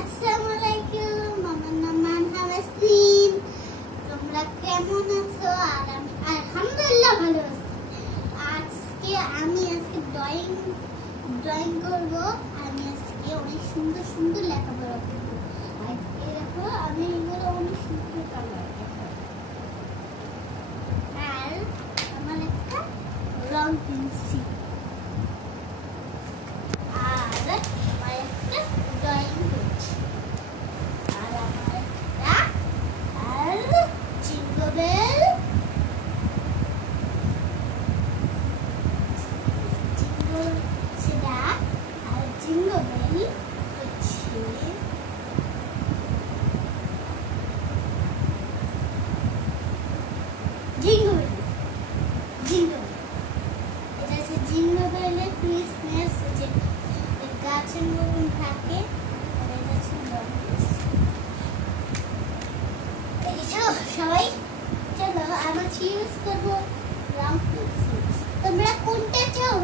আসসালামু আলাইকুম, আমার নাম মানহা নাসরিন। তোমরা কেমন আছো? আর আমি আলহামদুলিল্লাহ ভালো আছি। আজকে ড্রয়িং করব। আমি আজকে অনেক সুন্দর সুন্দর লেখাপড়া করব। আজকে দেখো আমি এগুলো অনেক সুন্দর কালার দেখাবো। আর আমার একটা রং পেন্সিল আর আমার একটা ড্রয়িং বুক আর আমার একটা জিঙ্গল বেল সেটা আর জিঙ্গল বেল হচ্ছে জিঙ্গল এটা হচ্ছে জিঙ্গল বেলের ক্রিসমাস যে গাছের মতন থাকে। আর এটা হচ্ছে সবাই চলো আমরা ইউজ করবো রং পেন্সিল। তোমরা কোনটা চাও?